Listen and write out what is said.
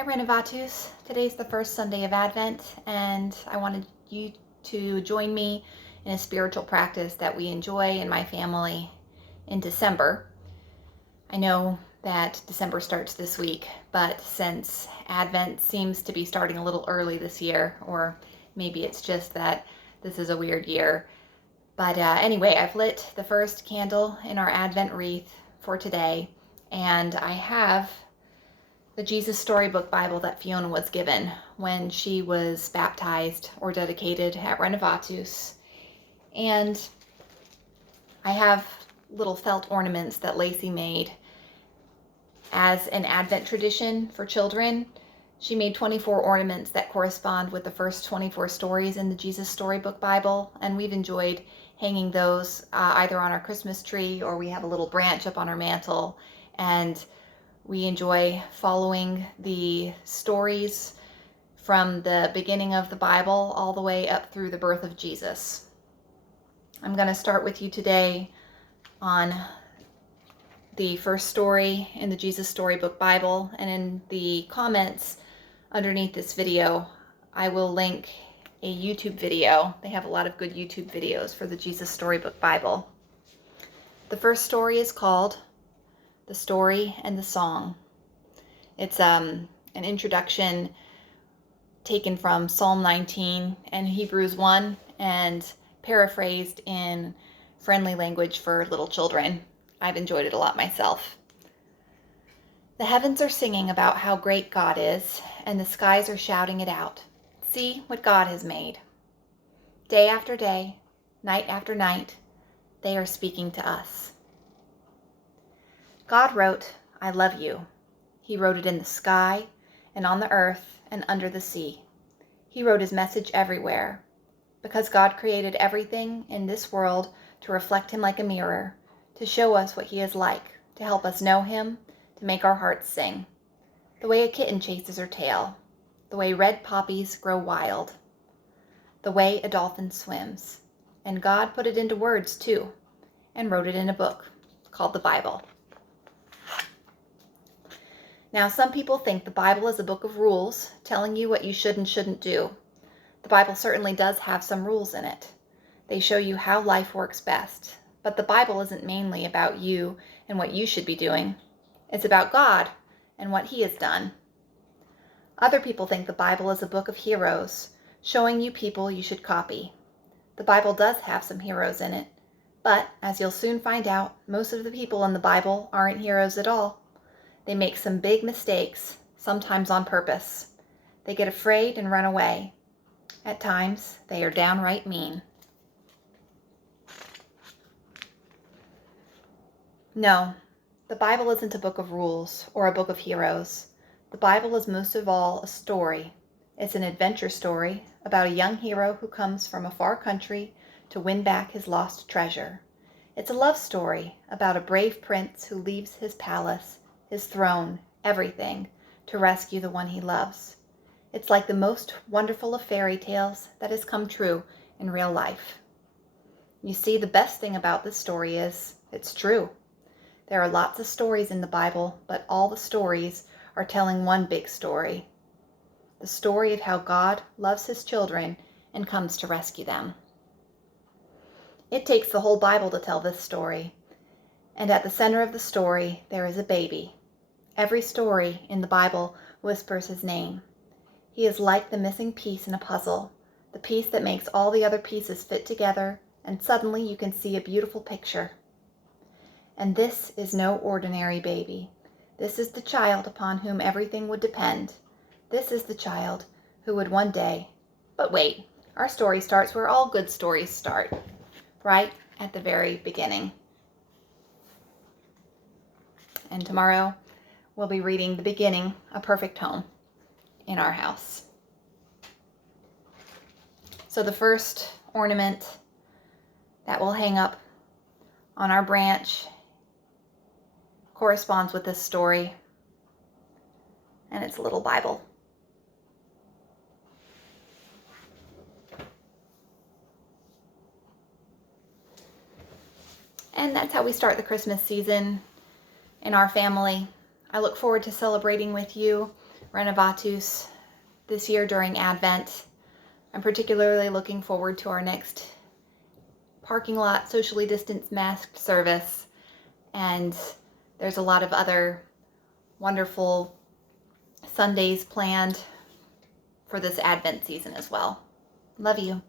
Hi Renovatus. Today's the first Sunday of Advent, and I wanted you to join me in a spiritual practice that we enjoy in my family in December. I know that December starts this week, but since Advent seems to be starting a little early this year, or maybe it's just that this is a weird year. But anyway, I've lit the first candle in our Advent wreath for today, and I have the Jesus Storybook Bible that Fiona was given when she was baptized or dedicated at Renovatus. And I have little felt ornaments that Lacey made as an Advent tradition for children. She made 24 ornaments that correspond with the first 24 stories in the Jesus Storybook Bible, and we've enjoyed hanging those either on our Christmas tree, or we have a little branch up on our mantle, and we enjoy following the stories from the beginning of the Bible all the way up through the birth of Jesus. I'm going to start with you today on the first story in the Jesus Storybook Bible, and in the comments underneath this video, I will link a YouTube video. They have a lot of good YouTube videos for the Jesus Storybook Bible. The first story is called The Story and the Song. It's an introduction taken from Psalm 19 and Hebrews 1 and paraphrased in friendly language for little children. I've enjoyed it a lot myself. The heavens are singing about how great God is, and the skies are shouting it out. See what God has made. Day after day, night after night, they are speaking to us. God wrote, "I love you." He wrote it in the sky and on the earth and under the sea. He wrote his message everywhere. Because God created everything in this world to reflect him like a mirror, to show us what he is like, to help us know him, to make our hearts sing. The way a kitten chases her tail, the way red poppies grow wild, the way a dolphin swims. And God put it into words too, and wrote it in a book called the Bible. Now, some people think the Bible is a book of rules telling you what you should and shouldn't do. The Bible certainly does have some rules in it. They show you how life works best. But the Bible isn't mainly about you and what you should be doing. It's about God and what he has done. Other people think the Bible is a book of heroes, showing you people you should copy. The Bible does have some heroes in it, but as you'll soon find out, most of the people in the Bible aren't heroes at all. They make some big mistakes, sometimes on purpose. They get afraid and run away. At times, they are downright mean. No, the Bible isn't a book of rules or a book of heroes. The Bible is most of all a story. It's an adventure story about a young hero who comes from a far country to win back his lost treasure. It's a love story about a brave prince who leaves his palace, his throne, everything, to rescue the one he loves. It's like the most wonderful of fairy tales that has come true in real life. You see, the best thing about this story is it's true. There are lots of stories in the Bible, but all the stories are telling one big story. The story of how God loves his children and comes to rescue them. It takes the whole Bible to tell this story. And at the center of the story, there is a baby. Every story in the Bible whispers his name. He is like the missing piece in a puzzle, the piece that makes all the other pieces fit together, and suddenly you can see a beautiful picture. And this is no ordinary baby. This is the child upon whom everything would depend. This is the child who would one day... But wait, our story starts where all good stories start, right at the very beginning. And tomorrow, we'll be reading the beginning, A Perfect Home, in our house. So the first ornament that will hang up on our branch corresponds with this story, and it's a little Bible. And that's how we start the Christmas season in our family. I look forward to celebrating with you Renovatus this year during Advent. I'm particularly looking forward to our next parking lot socially distanced masked service, and there's a lot of other wonderful Sundays planned for this Advent season as well. Love you.